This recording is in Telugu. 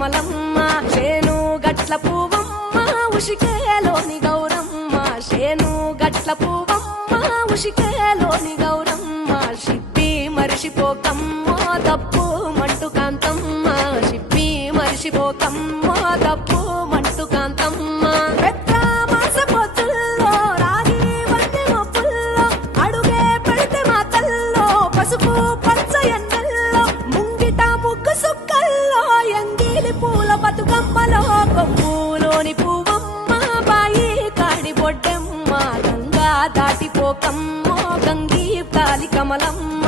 కమలమ్మ శేను గట్ల పువ్వమ్మ ఉషికేలోని గౌరమ్మ శేను గట్ల పువ్వమ్మ ఉషికేలోని గౌరమ్మ షిప్పి మరిషిపోకమ్మ తప్పు మంటు కాంతమ్మ షిప్పి మరిషిపోకమ్మ తప్పు మంటు కాంతమ్మ పెద్ద మాస పొత్తుల్లో రాగి వంటి మొప్పుల్లో అడుగే పెడితే మా తల్లో పసుపు పచ్చ ఎన్నెల్లో ముంగిట ముగ్గు సుక్కల్లో ఎంగిలి పూల బతుకమ్మలో కొమ్ములోని పువ్వమ్మ బాయి కాడి బొడ్డెమ్మ గంగా దాటిపోకమ్మ గంగీ తాలి కమలమ్మ